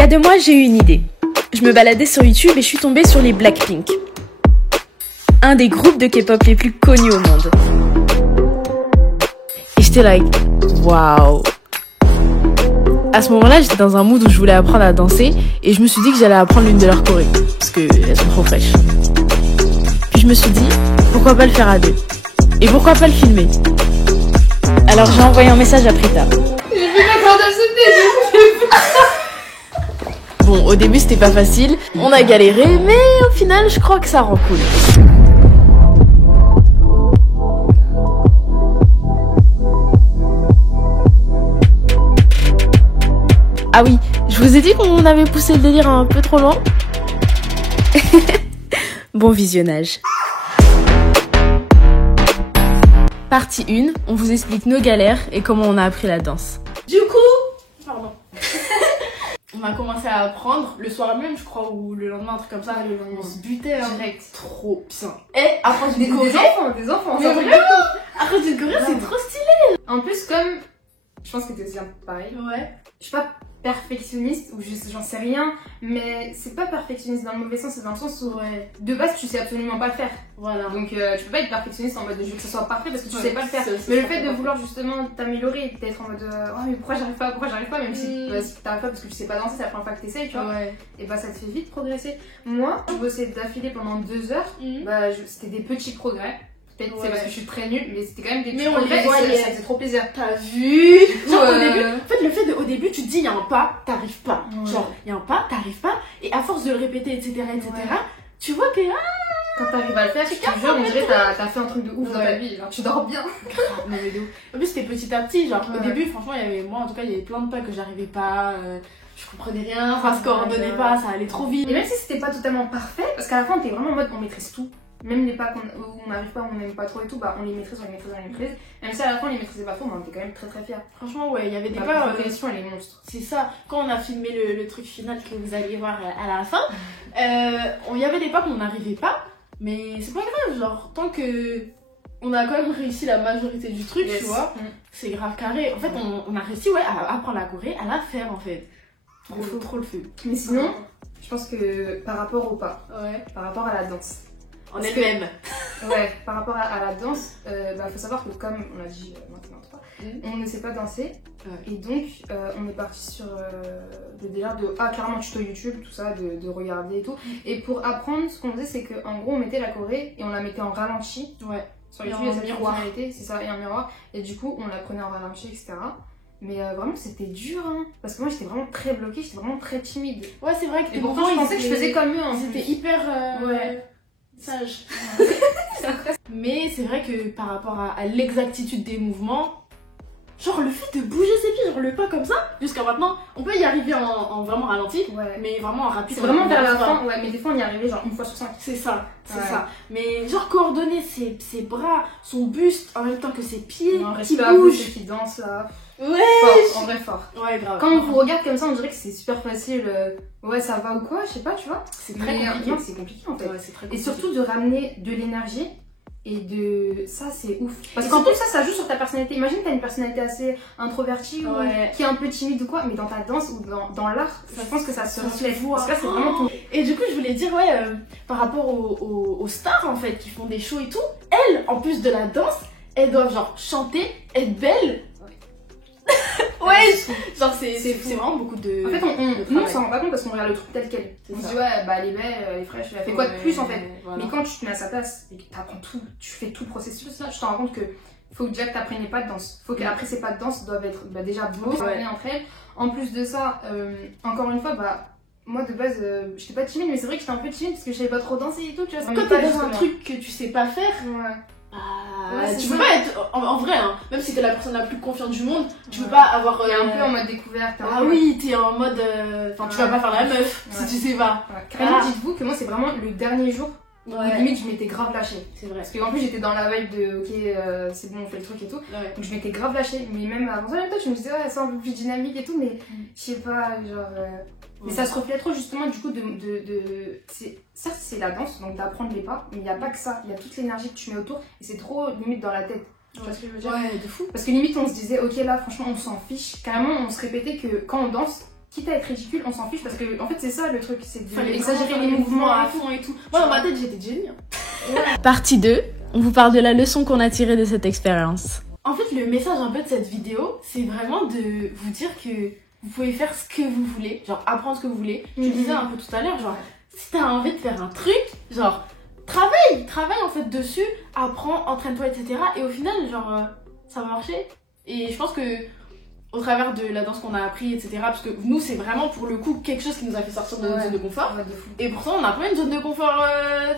y a 2 mois, j'ai eu une idée. Je me baladais sur YouTube et je suis tombée sur les Blackpink. Un des groupes de K-pop les plus connus au monde. Et j'étais like, waouh. À ce moment-là, j'étais dans un mood où je voulais apprendre à danser et je me suis dit que j'allais apprendre l'une de leurs chorés parce qu'elles sont trop fraîches. Puis je me suis dit, pourquoi pas le faire à 2? Et pourquoi pas le filmer? Alors j'ai envoyé un message à Prita. J'ai vu la corde à sauter. Bon, au début c'était pas facile, on a galéré, mais au final je crois que ça rend cool. Ah oui, je vous ai dit qu'on avait poussé le délire un peu trop loin. Bon visionnage. Partie 1, on vous explique nos galères et comment on a appris la danse. Du coup, pardon. On a commencé à apprendre le soir même, je crois, ou le lendemain, un truc comme ça. On se butait, hein. Direct. Trop bien. Et après Des enfants. Mais vraiment, après d'une Corée, c'est trop stylé. En plus, comme je pense que t'es aussi un peu pareil. Ouais. Je suis pas perfectionniste ou j'en sais rien, mais c'est pas perfectionniste dans le mauvais sens, c'est dans le sens où de base tu sais absolument pas le faire. Voilà. Donc tu peux pas être perfectionniste en mode je veux que ce soit parfait parce que tu sais pas le faire. Mais le fait de vouloir justement t'améliorer et d'être en mode oh mais pourquoi j'arrive pas, même si t'arrives pas parce que tu sais pas danser, c'est la première fois que t'essayes, tu vois. Ouais. Et bah ça te fait vite progresser. Moi, je bossais d'affilée pendant 2 heures, c'était des petits progrès. C'est parce que je suis très nulle, mais c'était quand même des petits progrès et ça faisait trop plaisir. T'as vu? Genre au début, en fait le fait de au début tu te dis il y a un pas, t'arrives pas. Genre il y a un pas, t'arrives pas, et à force de le répéter etc tu vois que quand t'arrives à le faire, je te jure, on dirait t'as fait un truc de ouf dans ta vie, genre tu dors bien. En plus c'était petit à petit, genre au début franchement moi en tout cas il y avait plein de pas que j'arrivais pas, je comprenais rien, ça se coordonnait pas, ça allait trop vite. Et même si c'était pas totalement parfait, parce qu'à la fin on était vraiment en mode on maîtrise tout. Même les pas où on n'arrive pas, on n'aime pas trop et tout, bah on les maîtrise. Même si à la fin on les maîtrisait pas trop, bah on était quand même très fiers. Franchement, ouais, il y avait des pas. La progression, elle est monstre. C'est ça. Quand on a filmé le truc final que vous allez voir à la fin, il y avait des pas qu'on n'arrivait pas, mais c'est pas grave, genre, tant que on a quand même réussi la majorité du truc, tu vois, c'est grave carré. En fait, on a réussi, à apprendre la Corée, à la faire en fait. Trop le feu. Mais sinon, je pense que par rapport au pas, par rapport à la danse. En elle-même. Ouais, par rapport à la danse, faut savoir que comme on l'a dit maintenant, on ne sait pas danser. Et donc, on est parti sur le délire de clairement tuto YouTube, tout ça, de regarder et tout. Et pour apprendre, ce qu'on faisait, c'est qu'en gros, on mettait la choré et on la mettait en ralenti. Ouais. Sur YouTube, il y a cette fonctionnalité, c'est ça, et un miroir. Et du coup, on la prenait en ralenti, etc. Mais vraiment c'était dur hein, parce que moi j'étais vraiment très bloquée, j'étais vraiment très timide. Ouais c'est vrai que et pourtant je pensais que je faisais comme eux. Ils étaient hyper sage. Mais c'est vrai que par rapport à l'exactitude des mouvements, genre le fait de bouger ses pieds, genre le pas comme ça, jusqu'à maintenant, on peut y arriver en vraiment ralenti, mais vraiment en rapide. C'est vraiment vers la fin, mais des fois on y arrivait genre 1 fois sur 5. C'est ça, ça. Mais genre coordonner ses bras, son buste en même temps que ses pieds qui bougent. Qui dansent là. Ouais, fort, en vrai fort. Ouais, grave. Quand on vous regarde comme ça, on dirait que c'est super facile. Ouais, ça va ou quoi, je sais pas, tu vois. C'est très compliqué. C'est compliqué en fait. Ouais, très compliqué. Et surtout de ramener de l'énergie et de. Ça, c'est ouf. Parce qu'en plus, ça joue sur ta personnalité. Imagine, t'as une personnalité assez introvertie ou qui est un peu timide ou quoi, mais dans ta danse ou dans l'art, je pense que ça se reflète. Parce que là, c'est vraiment ton. Et du coup, je voulais dire, par rapport aux stars en fait qui font des shows et tout, elles, en plus de la danse, elles doivent genre chanter, être belles. Genre c'est vraiment beaucoup de. En fait, nous on s'en rend pas compte parce qu'on regarde le truc tel quel. On se dit, elle est belle, elle est fraîche, elle a fait quoi de plus en fait. Voilà. Mais quand tu te mets à sa place et que tu apprends tout, tu fais tout le processus, là, tu te rends compte que faut déjà que tu apprennes les pas de danse. Faut qu'après ces pas de danse doivent être déjà beaux, entre elles. En plus de ça, encore une fois, moi de base, j'étais pas timide, mais c'est vrai que j'étais un peu timide parce que je savais pas trop danser et tout, tu vois. Quand t'es dans un truc que tu sais pas faire. Tu peux pas être en vrai hein, même si t'es la personne la plus confiante du monde, tu peux pas avoir t'es un peu en mode découverte. Oui, t'es en mode tu vas pas faire la meuf si tu sais pas. Carrément, dites-vous que moi c'est vraiment le dernier jour où limite je m'étais grave lâchée. C'est vrai. Parce qu'en plus j'étais dans la vibe de ok c'est bon on fait le truc et tout. Donc je m'étais grave lâchée. Mais même avant ça, toi tu me disais c'est un peu plus dynamique et tout, mais je sais pas, genre. Mais ça se reflète trop justement du coup certes c'est la danse, donc d'apprendre les pas, mais il n'y a pas que ça, il y a toute l'énergie que tu mets autour et c'est trop limite dans la tête. Tu vois ce que je veux dire? Ouais, de fou. Parce que limite on se disait ok là franchement on s'en fiche, carrément on se répétait que quand on danse, quitte à être ridicule, on s'en fiche parce que en fait c'est ça le truc, c'est d'exagérer les mouvements à fond et tout. Moi dans ma tête j'étais génie. Partie 2, on vous parle de la leçon qu'on a tirée de cette expérience. En fait le message un peu de cette vidéo, c'est vraiment de vous dire que vous pouvez faire ce que vous voulez, genre apprendre ce que vous voulez. Je disais un peu tout à l'heure, genre si t'as envie de faire un truc, genre travaille en fait dessus, apprends, entraîne-toi, etc. Et au final, genre, ça va marcher. Et je pense que au travers de la danse qu'on a appris, etc. Parce que nous, c'est vraiment pour le coup quelque chose qui nous a fait sortir de notre zone de confort. Et pourtant, on a pas une zone de confort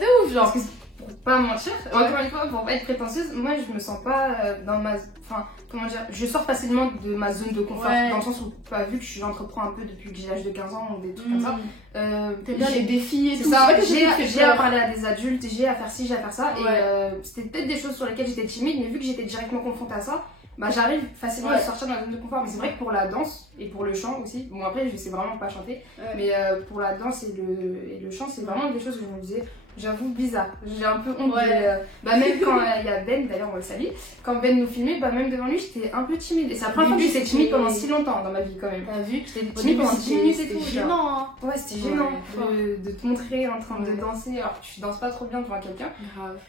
de ouf, genre. Parce que pour pas mentir, encore une fois, pour pas être prétentieuse, moi je me sens pas dans ma. Enfin, comment dire, je sors facilement de ma zone de confort. Dans le sens où, pas vu que j'entreprends un peu depuis que j'ai l'âge de 15 ans ou des trucs comme ça. T'aimes bien les défis et tout. C'est ça, j'ai à parler à des adultes, j'ai à faire ci, j'ai à faire ça. Et c'était peut-être des choses sur lesquelles j'étais timide, mais vu que j'étais directement confrontée à ça, bah j'arrive facilement à sortir de ma zone de confort. Mais c'est vrai que pour la danse et pour le chant aussi, bon après je sais vraiment pas chanter, mais pour la danse et le chant, c'est vraiment des choses que je me disais, j'avoue, bizarre. J'ai un peu honte bah même quand il y a Ben, d'ailleurs on le salue, quand Ben nous filmait, bah même devant lui j'étais un peu timide. Et c'est la première fois que j'étais timide pendant si longtemps dans ma vie quand même. T'as vu, j'étais timide pendant 10 minutes et tout. C'était gênant, hein. Ouais, c'était gênant de te montrer en train de danser alors que tu danses pas trop bien devant quelqu'un.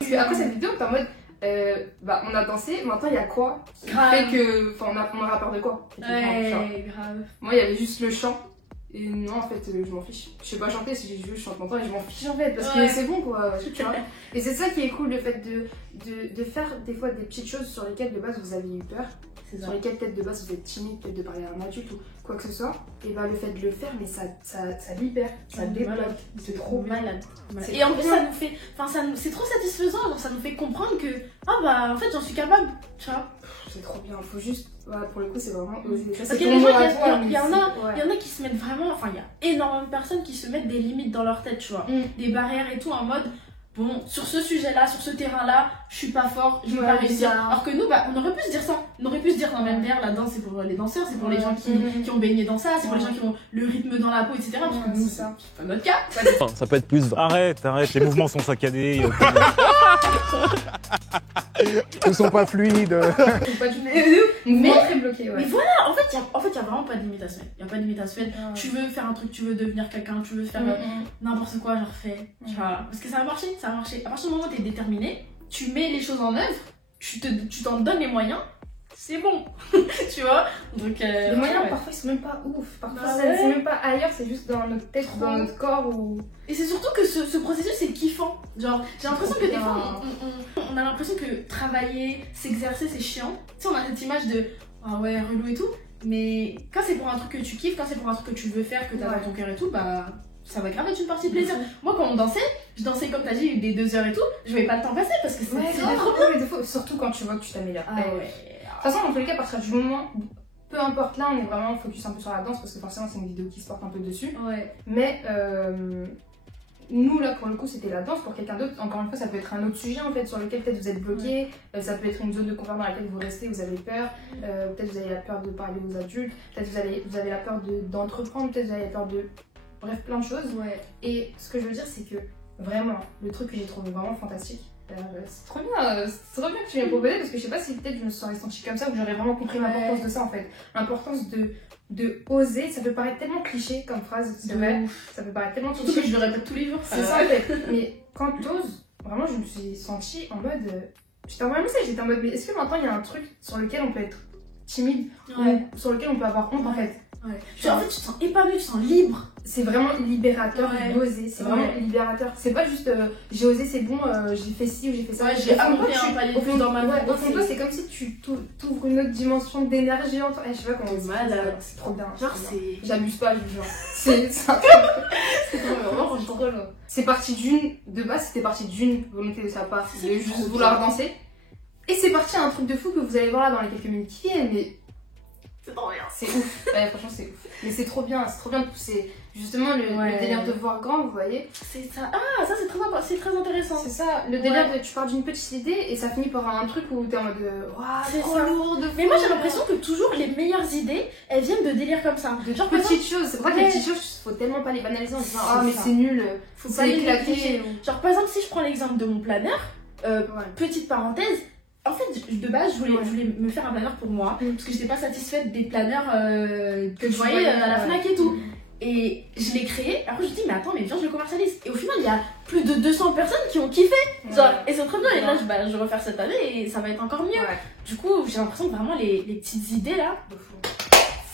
Puis après cette vidéo, t'es en mode bah on a dansé, maintenant il y a quoi qui fait que. Enfin on a peur de quoi? Grave. Moi il y avait juste le chant. Et non, en fait, je m'en fiche. Je sais pas chanter, si je chante longtemps et je m'en fiche en fait, parce que c'est bon quoi, tu vois. Et c'est ça qui est cool, le fait de faire des fois des petites choses sur lesquelles de base vous avez eu peur, sur lesquelles peut-être de base vous êtes timide, peut-être de parler à un adulte ou quoi que ce soit. Et bah le fait de le faire, mais ça libère, ça débloque, c'est trop malade. Et en plus, ça nous fait. Enfin, c'est trop satisfaisant, genre ça nous fait comprendre que. Ah bah en fait, j'en suis capable, tu vois. C'est trop bien, faut juste. Ouais, pour le coup, c'est vraiment oser. Parce qu'il y a des gens, il y en a qui se mettent vraiment. Enfin, il y a énormément de personnes qui se mettent des limites dans leur tête, tu vois. Des barrières et tout, en mode. Bon, sur ce sujet-là, sur ce terrain-là, je suis pas fort, je vais pas réussir. Alors que nous, bah, on aurait pu se dire ça. On aurait pu se dire, non, même d'ailleurs, la danse, c'est pour les danseurs, c'est pour les gens qui ont baigné dans ça, c'est pour les gens qui ont le rythme dans la peau, etc. Parce que nous, c'est pas notre cas. Ça peut être plus. Arrête, les mouvements sont saccadés. Ils sont pas fluides. Mais très bloqué, mais voilà, en fait, il y a vraiment pas de limite à se mettre. Il y a pas de limite à se mettre. Tu veux faire un truc, tu veux devenir quelqu'un, tu veux faire n'importe quoi, genre fais. Tu vois, parce que ça va marcher, ça va marcher. À partir du moment où t'es déterminé, tu mets les choses en œuvre, tu t'en donnes les moyens, c'est bon. Tu vois. Donc les moyens parfois ils sont même pas ouf. Parfois c'est même pas ailleurs, c'est juste dans notre tête, dans notre corps ou. Et c'est surtout que ce processus c'est kiffant. Genre j'ai l'impression que des fois on a l'impression que travailler, s'exercer c'est chiant. Tu sais on a cette image de ah ouais relou et tout. Mais quand c'est pour un truc que tu kiffes, quand c'est pour un truc que tu veux faire, que t'as dans ton cœur et tout, bah ça va grave être une partie de plaisir. Moi quand on dansait, je dansais comme t'as dit des 2 heures et tout, je voyais pas le temps passer parce que c'est trop bien. Mais des fois, surtout quand tu vois que tu t'améliores. Ah ouais. De toute façon dans tous les cas, à partir du moment, peu importe là, on est vraiment focus un peu sur la danse parce que forcément c'est une vidéo qui se porte un peu dessus. Mais nous là pour le coup c'était la danse. Pour quelqu'un d'autre, encore une fois ça peut être un autre sujet en fait sur lequel peut-être vous êtes bloqué, ça peut être une zone de confort dans laquelle vous restez, vous avez peur, peut-être vous avez la peur de parler aux adultes, peut-être vous avez la peur d'entreprendre, peut-être vous avez la peur de... Bref, plein de choses. Et ce que je veux dire, c'est que vraiment, le truc que j'ai trouvé vraiment fantastique, c'est trop bien que tu m'aies proposé parce que je sais pas si peut-être je me serais sentie comme ça ou j'aurais vraiment compris l'importance de ça en fait. L'importance de oser, ça peut paraître tellement cliché comme phrase, c'est vrai. Ça peut paraître tellement cliché. Surtout que je le répète tous les jours. C'est ça en fait. Mais quand t'oses, vraiment, je me suis sentie en mode. J'étais envoyé un message, j'étais en mode, mais est-ce que maintenant il y a un truc sur lequel on peut être timide ou sur lequel on peut avoir honte en fait? En fait, tu te sens épanoui, tu te sens libre. C'est vraiment libérateur d'oser, c'est vraiment libérateur. C'est pas juste j'ai osé, c'est bon, j'ai fait ci ou j'ai fait ça. J'ai appris un palier plus dans ma vie. Au fond de toi, c'est comme si tu t'ouvres une autre dimension d'énergie en toi. Je sais pas comment c'est malade. C'est trop bien. Genre, c'est. J'abuse pas, genre. C'est vraiment trop long. C'est parti de base, c'était parti d'une volonté de sa part, de juste vouloir danser. Et c'est parti un truc de fou que vous allez voir là dans les quelques minutes qui viennent, mais. C'est trop bien. C'est ouf. Ouais, franchement, c'est ouf. Mais c'est trop bien de pousser. Justement, le délire de voir grand, vous voyez. C'est ça. Ah, ça, c'est très intéressant. C'est ça. Le délire de tu pars d'une petite idée et ça finit par un truc où t'es en mode. Waouh, c'est trop lourd de fou. Mais moi, j'ai l'impression que toujours les meilleures idées, elles viennent de délires comme ça. De genre petites choses. C'est pour ça que les petites choses, faut tellement pas les banaliser en disant ah, mais c'est nul. Faut pas les éclater. Genre, par exemple, si je prends l'exemple de mon planeur, petite parenthèse. En fait, de base, je voulais me faire un planeur pour moi, parce que j'étais pas satisfaite des planeurs que je voyais à la Fnac et tout. Et je l'ai créé, après je me dis, mais attends, mais viens, je le commercialise. Et au final, il y a plus de 200 personnes qui ont kiffé. Genre, et c'est très bien, et là, je vais refaire cette année et ça va être encore mieux. Du coup, j'ai l'impression que vraiment, les petites idées là,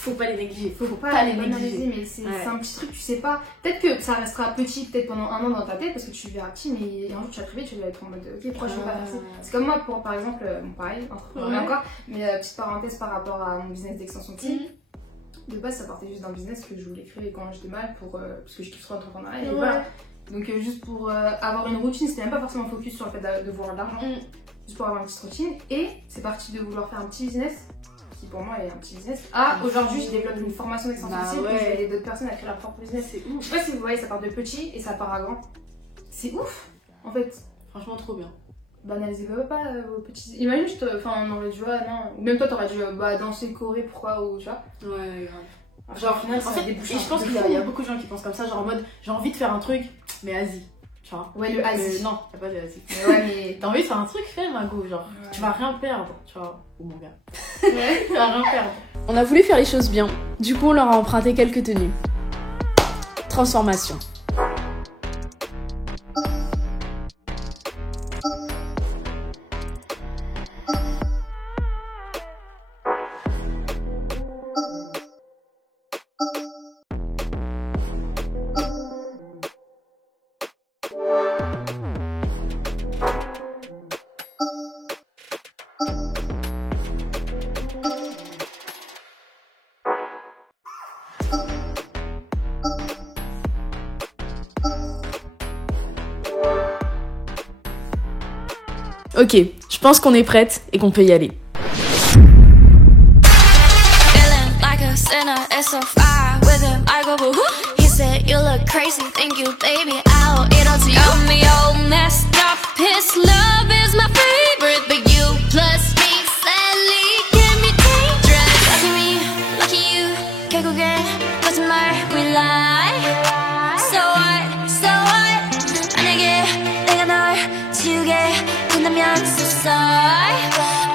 faut pas les négliger. Faut pas les négliger, mais c'est un petit truc, tu sais pas. Peut-être que ça restera petit, peut-être pendant un an dans ta tête, parce que tu verras petit, mais un jour tu vas très vite, tu vas être en mode ok, pourquoi je peux pas faire ça. C'est comme moi, par exemple, pareil, encore, mais petite parenthèse par rapport à mon business d'extension de site. De base, ça partait juste d'un business que je voulais créer quand j'étais mal, parce que je kiffe trop l'entrepreneuriat. Et voilà. Donc, juste pour avoir une routine, c'était même pas forcément focus sur le fait de voir de l'argent, juste pour avoir une petite routine. Et c'est parti de vouloir faire un petit business. Qui pour moi est un petit business. Aujourd'hui je développe une formation d'extension de site et je vais aider d'autres personnes à créer leur propre business. C'est ouf. Je sais pas si vous voyez, ça part de petit et ça part à grand. C'est ouf en fait. Franchement, trop bien. Banalisez pas vos petits. Imagine, on aurait dû, non. Ou même toi t'aurais dû danser, chorer, pourquoi, ou tu vois. Ouais, grave. Genre, au final, en fait, et je pense qu'il y a beaucoup de gens qui pensent comme ça, genre en mode j'ai envie de faire un truc, mais Asie. Tu vois. Ouais, le Asie. Non, t'as pas de Asie. Mais t'as envie de faire un truc, fais ma go, genre tu vas rien perdre, tu vois. Oh mon gars. Tu vas rien perdre. On a voulu faire les choses bien, du coup on leur a emprunté quelques tenues. Transformation. Ok, je pense qu'on est prête et qu'on peut y aller.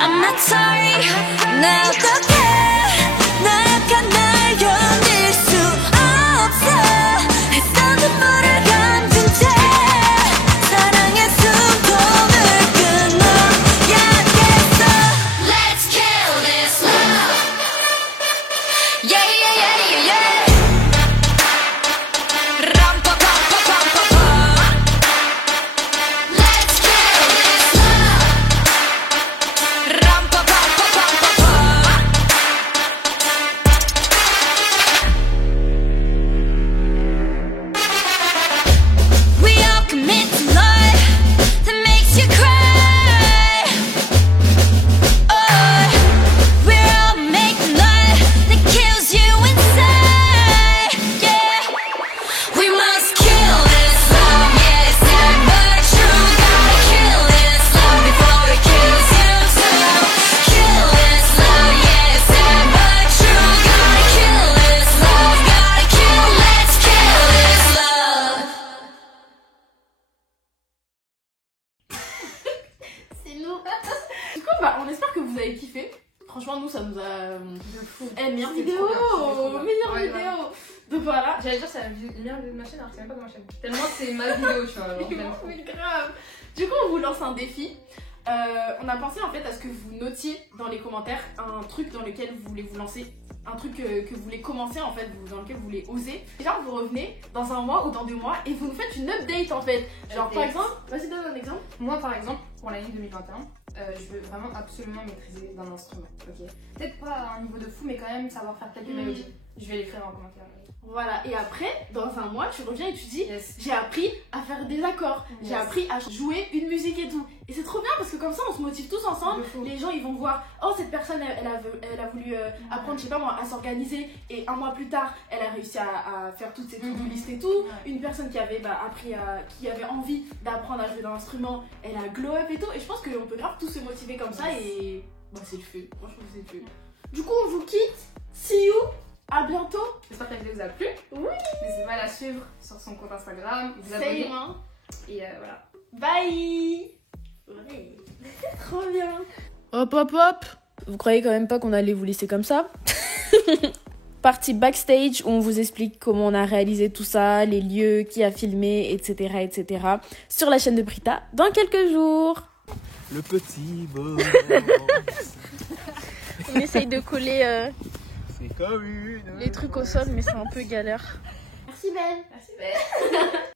I'm not sorry. 나 어떡해? 나 약간 날 견딜 수 없어. 했던 눈물을 감춘 채 사랑의 숨통을 끊어야겠어. Let's kill this love. Yeah, yeah, yeah, yeah, yeah. Ram pa pa pa pa pa pa. Let's kill this love. Ram pa pa pa pa pa pa. We all commit to love that makes you cry. Oh, we're all making love that kills you inside. Yeah, we must kill this love. Yeah, it's sad but true. Gotta kill this love before it kills you too. Kill this love. Yeah, it's sad but true. Gotta kill this love. Gotta kill. Let's kill this love. C'est nous. Du coup, bah, on espère que vous avez kiffé. Franchement, nous, ça nous a. de fou. Meilleure C'est vidéo. trop bien. Meilleure Ouais, vidéo. Donc voilà. J'allais dire c'est la meilleure vidéo de ma chaîne alors que c'est même pas de ma chaîne. Tellement c'est ma vidéo, tu vois. alors, tellement. Oui, grave. Du coup, on vous lance un défi. On a pensé en fait à ce que vous notiez dans les commentaires un truc dans lequel vous voulez vous lancer, un truc que vous voulez commencer en fait, dans lequel vous voulez oser. Genre vous revenez dans un mois ou dans 2 mois et vous nous faites une update en fait. Genre par exemple, vas-y donne un exemple. Moi par exemple, pour l'année 2021, je veux vraiment absolument maîtriser d'un instrument. Ok. Peut-être pas à un niveau de fou, mais quand même savoir faire quelques mélodies. Je vais l'écrire en commentaire. Voilà, et après, dans un mois, tu reviens et tu dis Yes. j'ai appris à faire des accords, j'ai Yes. appris à jouer une musique et tout. Et c'est trop bien parce que comme ça, on se motive tous ensemble. De fou. Les gens, ils vont voir, oh, cette personne, elle a voulu apprendre, je sais pas moi, à s'organiser. Et un mois plus tard, elle a réussi à faire toutes ses to-do list et tout. Ouais. Une personne qui avait appris, qui avait envie d'apprendre à jouer d'un instrument, elle a glow up et tout. Et je pense qu'on peut grave tous se motiver comme ça et bah, c'est le feu. Franchement, c'est le feu. Du coup, on vous quitte. See you. À bientôt. J'espère que la vidéo vous a plu. Oui. N'hésitez pas à la suivre sur son compte Instagram, vous Same, abonner. hein. Et voilà. Bye. Oui. Trop bien. Hop hop hop. Vous croyez quand même pas qu'on allait vous laisser comme ça? Partie backstage où on vous explique comment on a réalisé tout ça, les lieux, qui a filmé, etc. etc. sur la chaîne de Brita dans quelques jours. Le petit bonhomme. On essaye de coller C'est comme une... les trucs au sol mais c'est un peu galère. Merci Ben. Merci Ben.